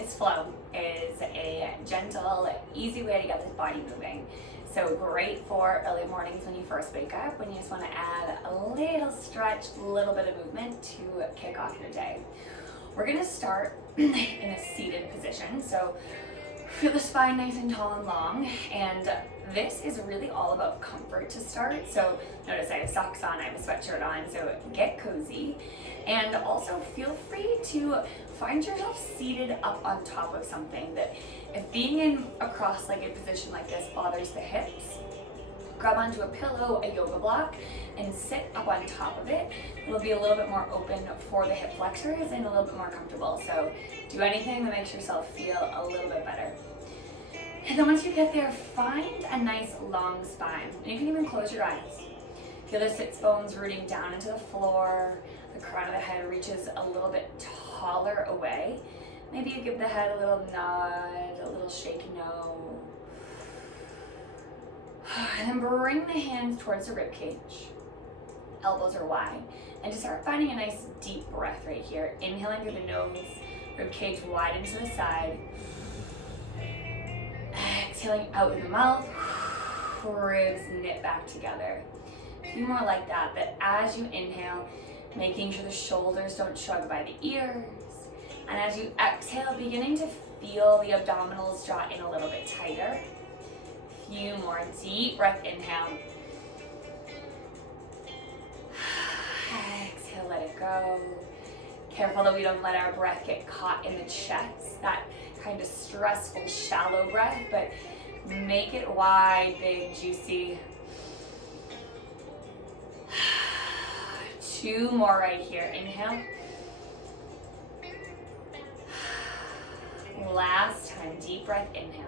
is flow. Is a gentle, easy way to get this body moving. So great for early mornings when you first wake up, when you just want to add a little stretch, a little bit of movement to kick off your day. We're going to start in a seated position. So feel the spine nice and tall and long, and this is really all about comfort to start. So notice I have socks on, I have a sweatshirt on, so get cozy. And also feel free to find yourself seated up on top of something. That if being in a cross-legged position like this bothers the hips, grab onto a pillow, a yoga block, and sit up on top of it. It'll be a little bit more open for the hip flexors and a little bit more comfortable. So do anything that makes yourself feel a little bit better. And then once you get there, find a nice long spine. And you can even close your eyes. Feel the sits bones rooting down into the floor. The crown of the head reaches a little bit taller away. Maybe you give the head a little nod, a little shake no. And then bring the hands towards the rib cage. Elbows are wide. And just start finding a nice deep breath right here. Inhaling through the nose, rib cage widen to the side. Exhaling out of the mouth, ribs knit back together. A few more like that, but as you inhale, making sure the shoulders don't shrug by the ears. And as you exhale, beginning to feel the abdominals draw in a little bit tighter. A few more deep breath, inhale. Exhale, let it go. Careful that we don't let our breath get caught in the chest, that kind of stressful, shallow breath, but make it wide, big, juicy. 2 more right here. Inhale. Last time, deep breath, inhale.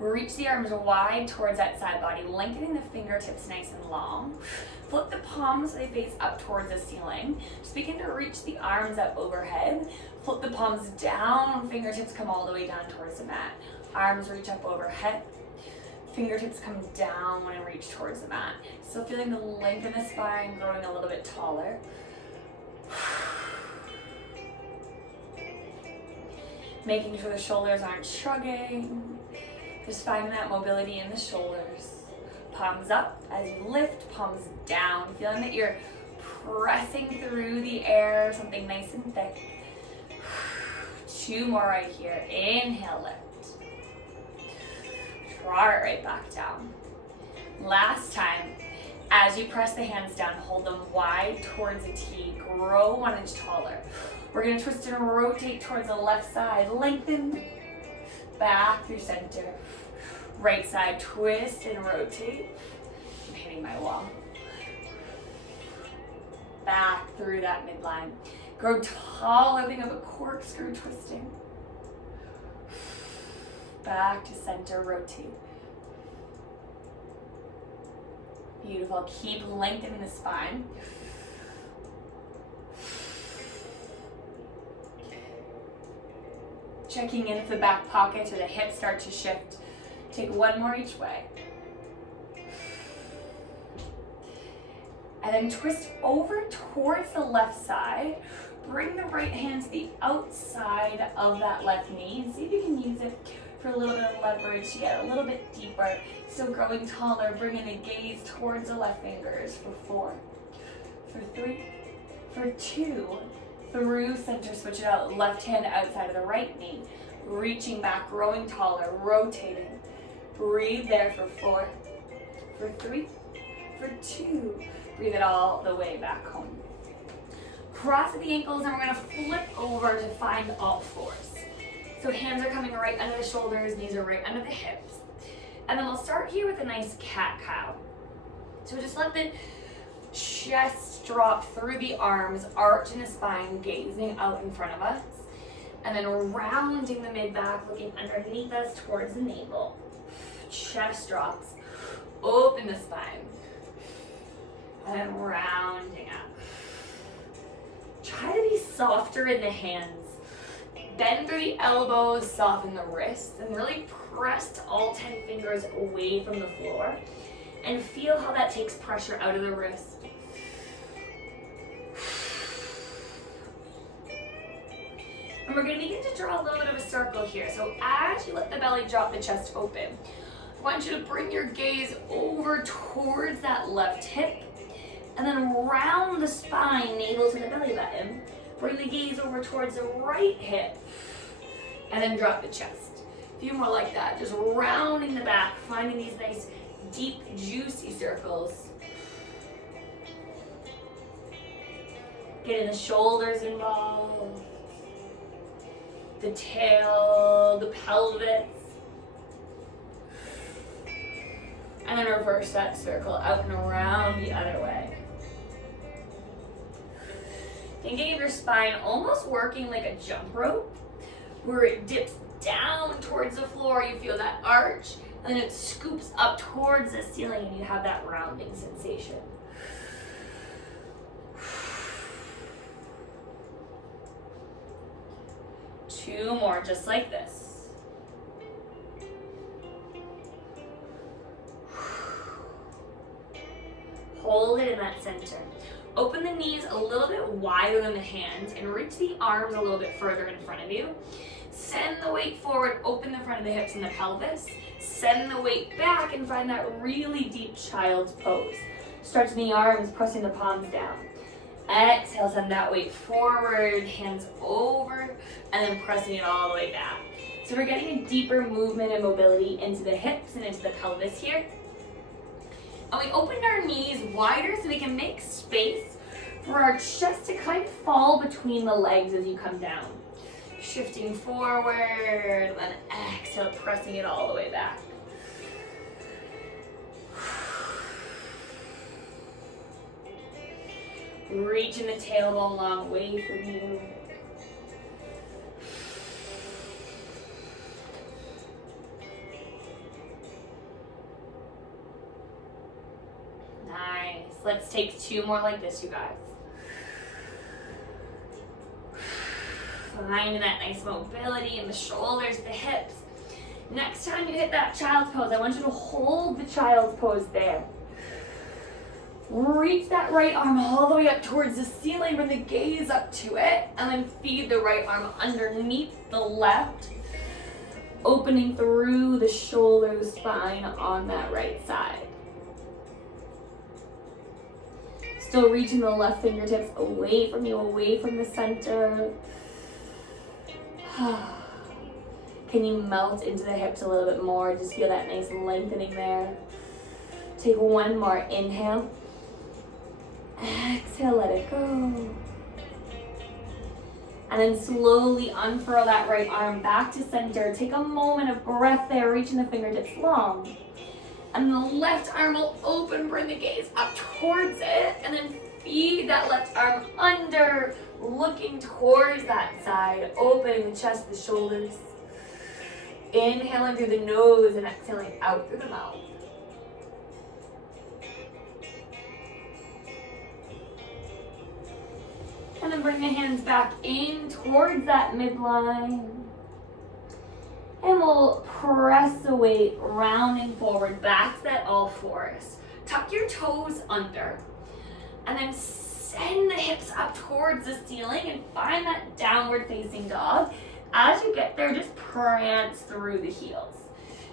Reach the arms wide towards that side body, lengthening the fingertips nice and long. Flip the palms so they face up towards the ceiling. Just begin to reach the arms up overhead. Flip the palms down, fingertips come all the way down towards the mat. Arms reach up overhead. Fingertips come down and reach towards the mat. Still feeling the length in the spine, growing a little bit taller. Making sure the shoulders aren't shrugging. Just finding that mobility in the shoulders. Palms up as you lift, palms down. Feeling that you're pressing through the air, something nice and thick. 2 more right here. Inhale, lift. Draw it right back down. Last time, as you press the hands down, hold them wide towards a T. Grow 1 inch taller. We're going to twist and rotate towards the left side. Lengthen back through center. Right side, twist and rotate. I'm hitting my wall. Back through that midline. Grow taller, think of a corkscrew twisting. Back to center, rotate. Beautiful. Keep lengthening the spine. Checking in if the back pockets or the hips start to shift. Take 1 more each way. And then twist over towards the left side. Bring the right hand to the outside of that left knee and see if you can use it for a little bit of leverage to get a little bit deeper. Still growing taller, bringing the gaze towards the left fingers for 4, for 3, for 2, through center, switch it out, left hand outside of the right knee, reaching back, growing taller, rotating. Breathe there for 4, for 3, for 2. Breathe it all the way back home. Cross at the ankles and we're gonna flip over to find all fours. So hands are coming right under the shoulders, knees are right under the hips. And then we'll start here with a nice cat-cow. So just let the chest drop through the arms, arch in the spine, gazing out in front of us. And then rounding the mid-back, looking underneath us towards the navel. Chest drops, open the spine. And then rounding up. Try to be softer in the hands. Bend through the elbows, soften the wrists, and really press all 10 fingers away from the floor. And feel how that takes pressure out of the wrist. And we're gonna begin to draw a little bit of a circle here. So as you let the belly drop, the chest open, I want you to bring your gaze over towards that left hip, and then round the spine, navel to the belly button. Bring the gaze over towards the right hip, and then drop the chest. A few more like that, just rounding the back, finding these nice, deep, juicy circles. Getting the shoulders involved, the tail, the pelvis. And then reverse that circle out and around the other way. Thinking of your spine almost working like a jump rope, where it dips down towards the floor, you feel that arch, and then it scoops up towards the ceiling and you have that rounding sensation. Two more just like this. Hold it in that center. Open the knees a little bit wider than the hands and reach the arms a little bit further in front of you. Send the weight forward, open the front of the hips and the pelvis. Send the weight back and find that really deep child's pose. Stretch the arms, pressing the palms down. Exhale, send that weight forward, hands over, and then pressing it all the way back. So we're getting a deeper movement and mobility into the hips and into the pelvis here. And we opened our knees wider so we can make space for our chest to kind of fall between the legs as you come down. Shifting forward, then exhale, pressing it all the way back. Reaching the tailbone long away from you. Nice. Let's take two more like this, you guys. Finding that nice mobility in the shoulders, the hips. Next time you hit that child's pose, I want you to hold the child's pose there. Reach that right arm all the way up towards the ceiling, bring the gaze up to it, and then feed the right arm underneath the left, opening through the shoulder, the spine on that right side. Still reaching the left fingertips away from you, away from the center. Can you melt into the hips a little bit more? Just feel that nice lengthening there. Take one more inhale. Exhale, let it go. And then slowly unfurl that right arm back to center. Take a moment of breath there, reaching the fingertips long. And the left arm will open, bring the gaze up towards it, and then feed that left arm under, looking towards that side, opening the chest, the shoulders. Inhaling through the nose and exhaling out through the mouth. And then bring the hands back in towards that midline. And we'll press the weight, rounding forward, back to that all fours. Tuck your toes under. And then send the hips up towards the ceiling and find that downward facing dog. As you get there, just prance through the heels.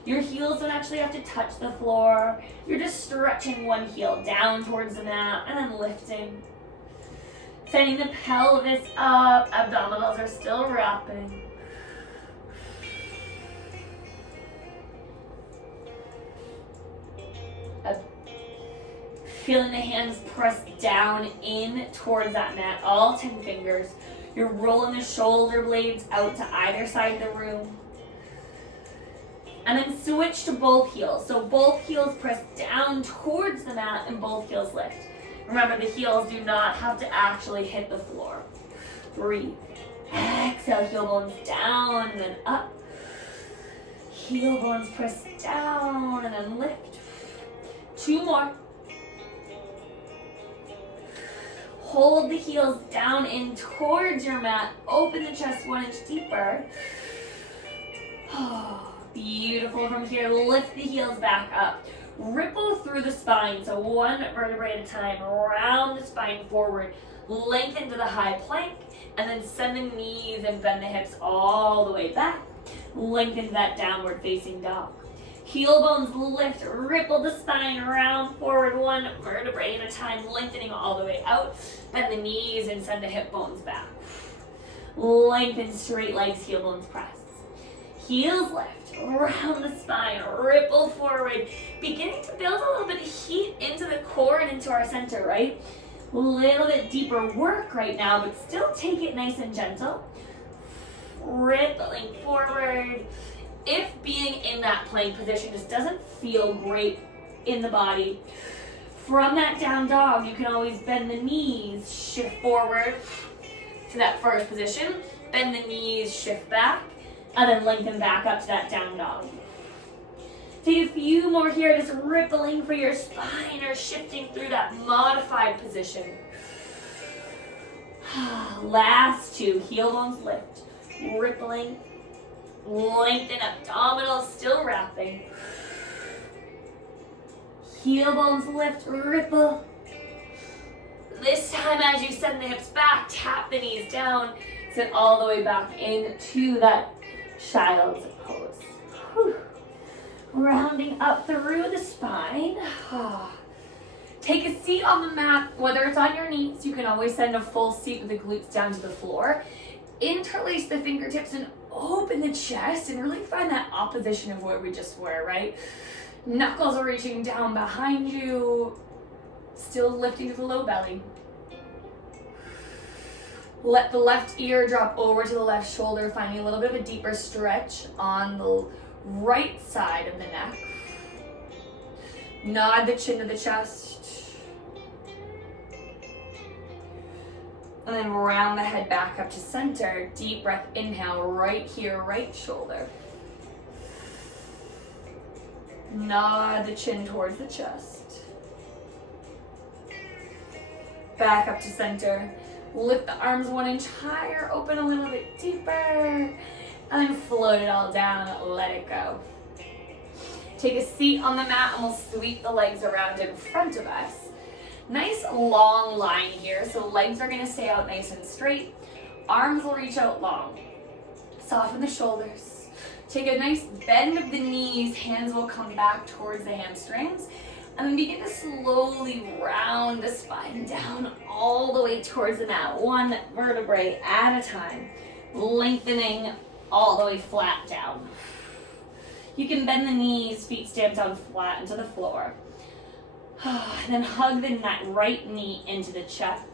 Your heels don't actually have to touch the floor. You're just stretching one heel down towards the mat and then lifting. Sending the pelvis up, abdominals are still wrapping. Feeling the hands press down in towards that mat, all 10 fingers. You're rolling the shoulder blades out to either side of the room. And then switch to both heels. So both heels press down towards the mat and both heels lift. Remember, the heels do not have to actually hit the floor. Breathe. Exhale, heel bones down and then up. Heel bones press down and then lift. Two more. Hold the heels down in towards your mat. Open the chest 1 inch deeper. Oh, beautiful. From here, lift the heels back up. Ripple through the spine, so one vertebrae at a time. Round the spine forward. Lengthen to the high plank. And then send the knees and bend the hips all the way back. Lengthen that downward facing dog. Heel bones lift, ripple the spine around, forward, one vertebrae at a time, lengthening all the way out. Bend the knees and send the hip bones back. Lengthen straight legs, heel bones press. Heels lift, round the spine, ripple forward. Beginning to build a little bit of heat into the core and into our center, right? A little bit deeper work right now, but still take it nice and gentle. Rippling forward. If being in that plank position just doesn't feel great in the body, from that down dog, you can always bend the knees, shift forward to that first position, bend the knees, shift back, and then lengthen back up to that down dog. Take a few more here, just rippling for your spine or shifting through that modified position. Last two, heel bones lift, rippling, lengthen abdominals, still wrapping. Heel bones lift, ripple. This time as you send the hips back, tap the knees down, sit all the way back into that child's pose. Whew. Rounding up through the spine. Take a seat on the mat, whether it's on your knees, you can always send a full seat with the glutes down to the floor. Interlace the fingertips and open the chest and really find that opposition of where we just were, right? Knuckles are reaching down behind you, still lifting to the low belly. Let the left ear drop over to the left shoulder, finding a little bit of a deeper stretch on the right side of the neck. Nod the chin to the chest. And then round the head back up to center. Deep breath, inhale, right here, right shoulder. Nod the chin towards the chest. Back up to center. Lift the arms 1 inch higher, open a little bit deeper, and then float it all down, let it go. Take a seat on the mat and we'll sweep the legs around in front of us. Nice long line here, so legs are gonna stay out nice and straight. Arms will reach out long. Soften the shoulders. Take a nice bend of the knees, hands will come back towards the hamstrings. And then begin to slowly round the spine down all the way towards the mat, 1 vertebrae at a time, lengthening all the way flat down. You can bend the knees, feet stamped down flat into the floor. And then hug the right knee into the chest.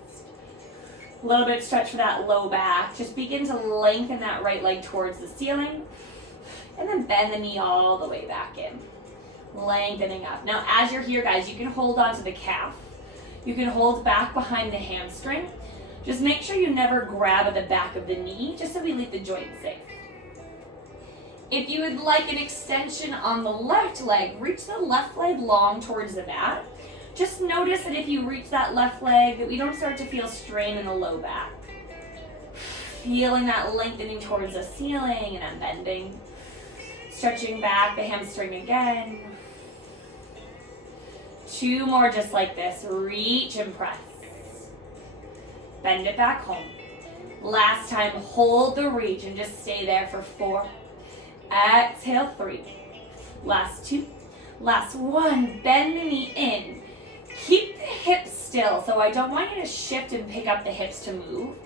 A little bit stretch for that low back. Just begin to lengthen that right leg towards the ceiling. And then bend the knee all the way back in. Lengthening up. Now as you're here, guys, you can hold on to the calf. You can hold back behind the hamstring. Just make sure you never grab at the back of the knee, just so we leave the joint safe. If you would like an extension on the left leg, reach the left leg long towards the mat. Just notice that if you reach that left leg, that we don't start to feel strain in the low back. Feeling that lengthening towards the ceiling and then bending. Stretching back the hamstring again. 2 more just like this. Reach and press. Bend it back home. Last time, hold the reach and just stay there for 4. Exhale, 3. Last 2. Last 1. Bend the knee in. Keep the hips still. So I don't want you to shift and pick up the hips to move.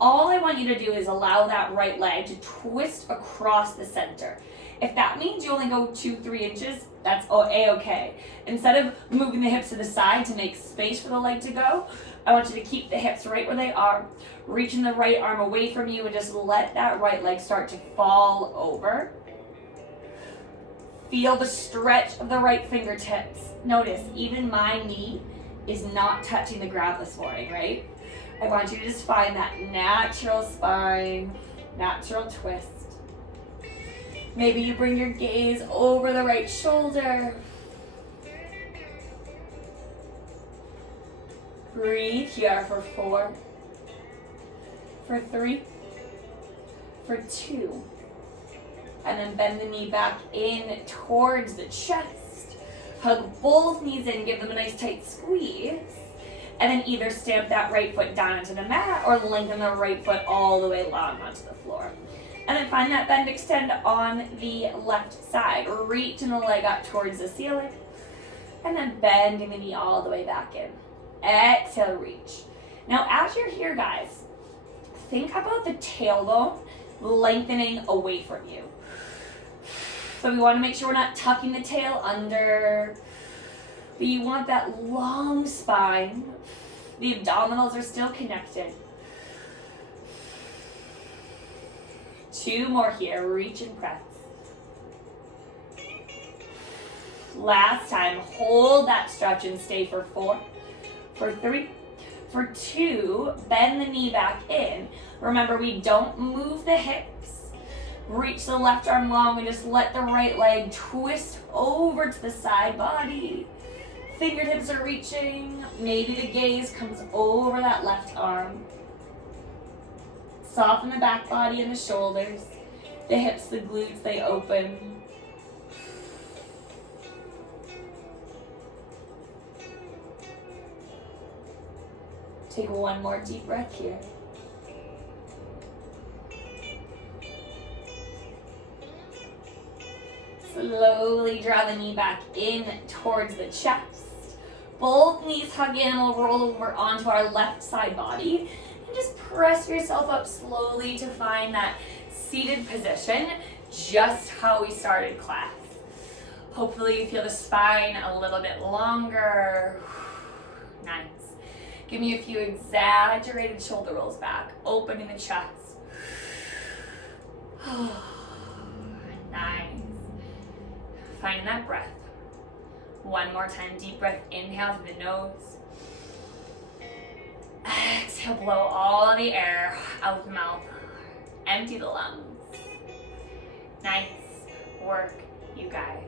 All I want you to do is allow that right leg to twist across the center. If that means you only go 2-3 inches, that's A-okay. Instead of moving the hips to the side to make space for the leg to go, I want you to keep the hips right where they are, reaching the right arm away from you, and just let that right leg start to fall over. Feel the stretch of the right fingertips. Notice, even my knee is not touching the ground this morning, right? I want you to just find that natural spine, natural twist. Maybe you bring your gaze over the right shoulder. Breathe here for 4, for 3, for 2. And then bend the knee back in towards the chest. Hug both knees in, give them a nice tight squeeze. And then either stamp that right foot down into the mat or lengthen the right foot all the way long onto the floor. And then find that bend extend on the left side. Reaching the leg up towards the ceiling. And then bending the knee all the way back in. Exhale, reach. Now as you're here, guys, think about the tailbone lengthening away from you. So we want to make sure we're not tucking the tail under. But you want that long spine. The abdominals are still connected. 2 more here. Reach and press. Last time. Hold that stretch and stay for 4. For 3. For 2. Bend the knee back in. Remember, we don't move the hips. Reach the left arm long and just let the right leg twist over to the side body. Fingertips are reaching. Maybe the gaze comes over that left arm. Soften the back body and the shoulders. The hips, the glutes, they open. Take one more deep breath here. Slowly draw the knee back in towards the chest. Both knees hug in and we'll roll over onto our left side body. And just press yourself up slowly to find that seated position, just how we started class. Hopefully you feel the spine a little bit longer. Nice. Give me a few exaggerated shoulder rolls back, opening the chest. Nice. Finding that breath. One more time, deep breath, inhale through the nose. Exhale, blow all the air out the mouth. Empty the lungs. Nice work, you guys.